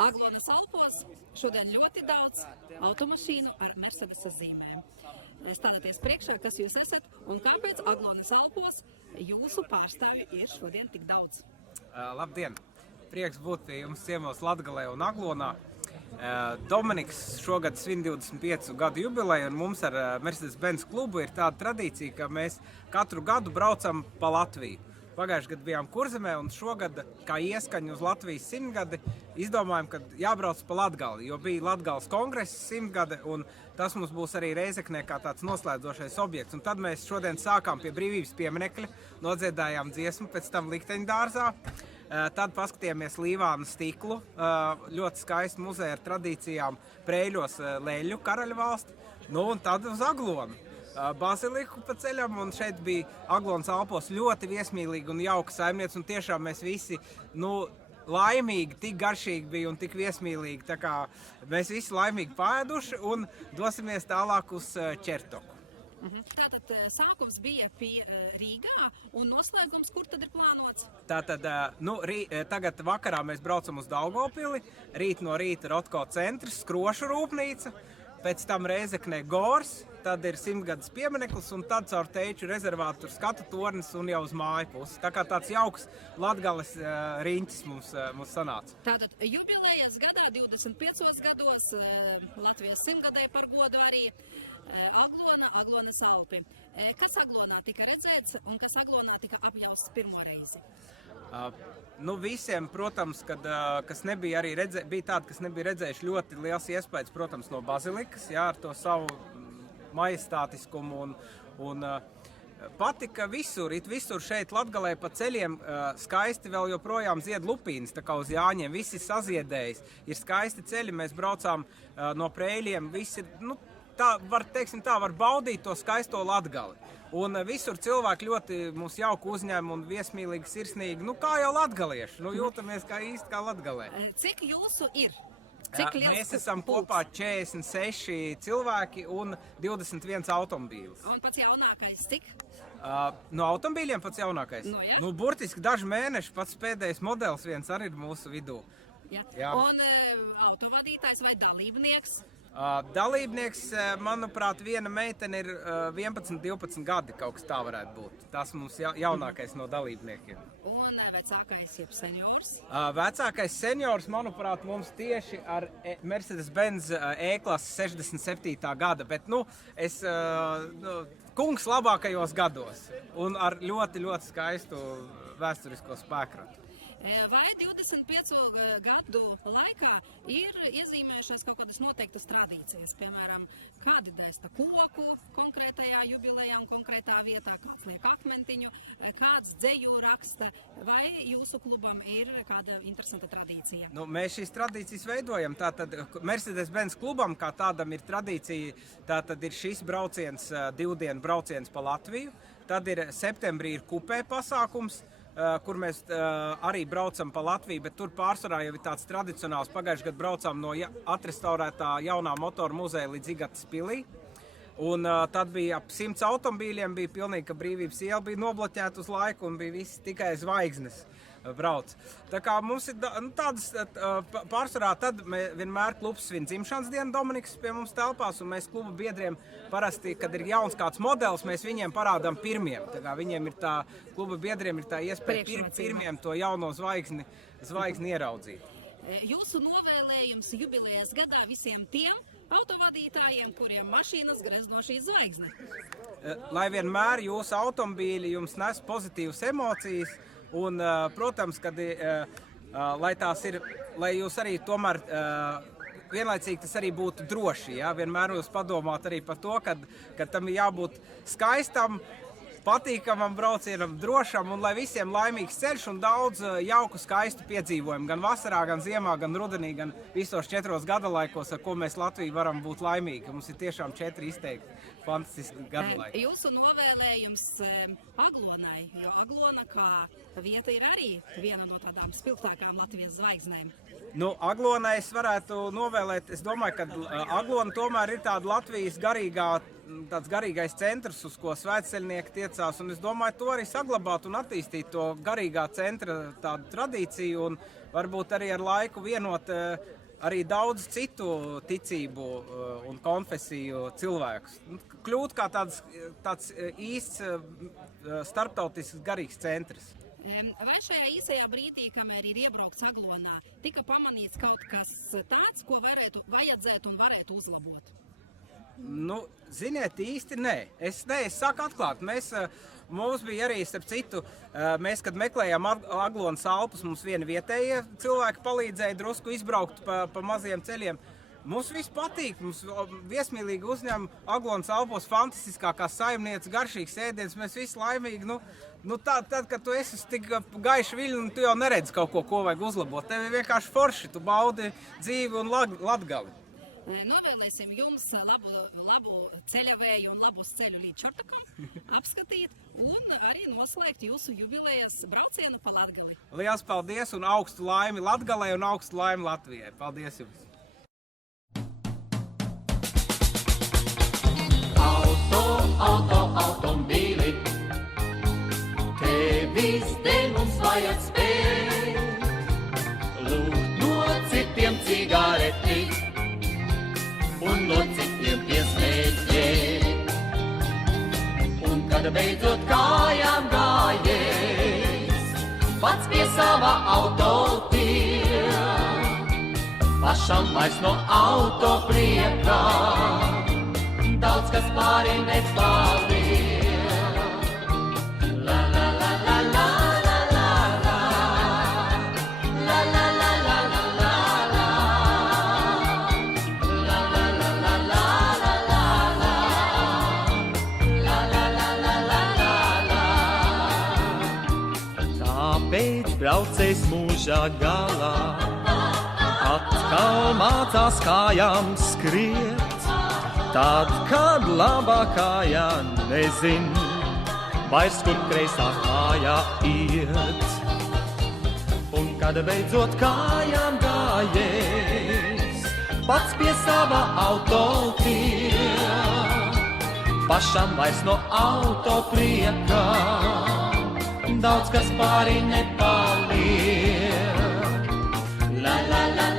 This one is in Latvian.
Aglonas Alpos šodien ļoti daudz automašīnu ar Mercedes zīmēm. Stādāties priekšā, kas jūs esat un kāpēc Aglonas Alpos jūsu pārstāvju ir šodien tik daudz? Labdien! Prieks būt pie jums ciemos Latgalē un Aglonā. Dominiks šogad svin 25 gadu jubileju, un mums ar Mercedes-Benz klubu ir tāda tradīcija, ka mēs katru gadu braucam pa Latviju. Pagājušajā gadā bijām Kurzemē, un šogad, kā ieskaņu uz Latvijas 100 gadi, izdomājām, ka jābrauc pa Latgali, jo bija Latgales kongress 100 gadi, un tas mums būs arī Reizeknē kā tāds noslēdzošais objekts. Un tad mēs šodien sākām pie Brīvības pieminekļa, nodziedājām dziesmu, pēc tam Likteņdārzā. Tad paskatījāmies Līvānu stiklu, ļoti skaistu muzeju ar tradīcijām Preiļos Leļu karaļvalsti, un tad uz Aglonu. Baziliku pa ceļam, un šeit bija Aglonas Alpos ļoti viesmīlīga un jauka saimniece, un tiešām mēs visi, laimīgi, tik garšīgi bija un tik viesmīlīgi, tā kā mēs visi laimīgi pāēduši un dosimies tālāk uz Čertoku. Tātad sākums bija pie Rīgā, un noslēgums, kur tad ir plānots? Tātad, tagad vakarā mēs braucam uz Daugavpili, rīt no rīta Rotko centrs, Skrošu rūpnīca, pēc tam Reizeknē Gors, tad ir 100 gadus piemineklis, un tad caur Teiču rezervātu tur skatu tornis un jau uz māju pusi. Tā kā tāds jauks Latgales riņķis mums sanāca. Tātad jubilejas gadā, 25 gados, Latvijas 100 gadai par godu arī Aglonas Alpi. Kas Aglonā tika redzēts un kas Aglonā tika apjausts pirmo reizi? Visiem, protams, kas nebija arī bija tādi, kas nebija redzējuši ļoti liels iespējas, protams, no bazilikas, jā, ar to savu majestātiskumu un patika visur šeit Latgalē pa ceļiem skaisti vēl joprojām zied lupīnas, tā kā uz Jāņiem, visi saziedējis, ir skaisti ceļi, mēs braucām no Preiļiem, visi, var baudīt to skaisto Latgali. Un visur cilvēki ļoti mūs jauku uzņēma un viesmīlīgi, sirsnīgi, kā jau latgalieši, jūtamies kā īsti kā Latgalē. Cik jūsu ir? Mēs esam kopā 46 cilvēki un 21 automobīlis. Un pats jaunākais cik? No automobīļiem pats jaunākais? Burtiski daži mēneši, pats pēdējais modelis viens arī ir mūsu vidū. Jā. Un autovadītājs vai dalībnieks? Dalībnieks, manuprāt, viena meitene ir 11-12 gadi, kaut kas tā varētu būt. Tas mums jaunākais no dalībniekiem. Un vecākais jeb seniors? Vecākais seniors, manuprāt, mums tieši ar Mercedes-Benz E-klases 67. gada, bet, kungs labākajos gados un ar ļoti, ļoti skaistu vēsturisko spēkratu. Vai 25 gadu laikā ir iezīmējušās kaut kādas noteiktas tradīcijas, piemēram, kādi dēsta koku konkrētajā jubilejā un konkrētā vietā, kāds liek akmentiņu, kāds dzeju raksta, vai jūsu klubam ir kāda interesanta tradīcija? Mēs šīs tradīcijas veidojam, tātad Mercedes-Benz klubam kā tādam ir tradīcija, tātad ir šis brauciens, 2 dienu brauciens pa Latviju, tad ir septembrī ir kupē pasākums, kur mēs arī braucam pa Latviju, bet tur pārsvarā jau ir tāds tradicionāls. Pagājušajā gadā braucām no atrestaurētā jaunā motoru muzeja līdz Igatas pilī. Un tad bija ap 100 automobīļiem, bija pilnīgi, ka Brīvības iela bija nobloķēta uz laiku un bija visi tikai zvaigznes brauc. Tā kā mums ir tādas pārsvarā, tad vienmēr klubs svin dzimšanas dienu, Dominiks pie mums telpās, un mēs klubu biedriem parasti, kad ir jauns kāds modelis, mēs viņiem parādām pirmiem. Tā kā viņiem ir kluba biedriem ir tā iespēja pirmiem to jauno zvaigzni ieraudzīt. Jūsu novēlējums jubilejas gadā visiem tiem autovadītājiem, kuriem mašīnas grezno šī zvaigzne? Lai vienmēr jūsu automobīļi jums nes pozitīvas emocijas, un, protams, lai jūs arī tomēr vienlaicīgi tas arī būtu droši, ja? Vienmēr jūs padomāt arī par to, ka tam ir jābūt skaistam, patīkamam braucienam, drošam un lai visiem laimīgs ceļš un daudz jauku, skaistu piedzīvojumu. Gan vasarā, gan ziemā, gan rudenī, gan visos 4 gadalaikos, ar ko mēs Latviju varam būt laimīgi. Mums ir tiešām 4 izteikti fantastiski gadalaiki. Jūsu novēlējums Aglonai, jo Aglona kā vieta ir arī viena no tādām spilgtākām Latvijas zvaigznēm. Aglonai es varētu novēlēt, es domāju, ka Aglona tomēr ir tāda Latvijas garīgā tāds garīgais centrs, uz ko svētceļnieki tiecās, un es domāju, to arī saglabāt un attīstīt to garīgā centra tādu tradīciju, un varbūt arī ar laiku vienot arī daudz citu ticību un konfesiju cilvēkus. Kļūt kā tāds īsts starptautisks garīgs centrs. Vai šajā īsajā brīdī, kamēr ir iebraukts Aglonā, tika pamanīts kaut kas tāds, ko vajadzētu un varētu uzlabot? Nu, ziniet, īsti nē. Es saku atklāt, mums bija arī, starp citu, mēs, kad meklējām Aglonas Alpus, mums vieni vietējie cilvēki palīdzēja drusku izbraukt pa maziem ceļiem. Mums viss patīk, mums viesmīlīgi uzņem Aglonas Alpos fantastiskākās saimnieces, garšīgs ēdiens, mēs visi laimīgi. Tad, kad tu esi tik gaiši viļņi, tu jau neredzi kaut ko vajag uzlabot. Tev ir vienkārši forši, tu baudi dzīvi un Latgali. Novēlēsim jums labu ceļavēju un labus ceļu līdz Čortakam, apskatīt un arī noslēgt jūsu jubilejas braucienu pa Latgali. Liels paldies un augstu laimi Latgalei un augstu laimi Latvijai. Paldies jums! Automobīli, tevis dēļ mums vajag spēt, lūgt no citiem cigareti un no citiem piesmēķēt. Un kad beidzot kājām gājies, pats pie sava auto tiek, pašam vairs no auto priekā daudz kas pāri nepaliek. La la la la la la la la, la la la la la la la, la la la la la la la, la la la la la la. Tāpēc braucējs mūža galā atkal mācās kājām skriet. Tad, kad labā kājā nezin, vairs kur kreisā kājā iet. Un kad beidzot kājām gājies, pats pie sava auto tiek, pašam vairs no auto priekā daudz kas pāri nepaliek. La la la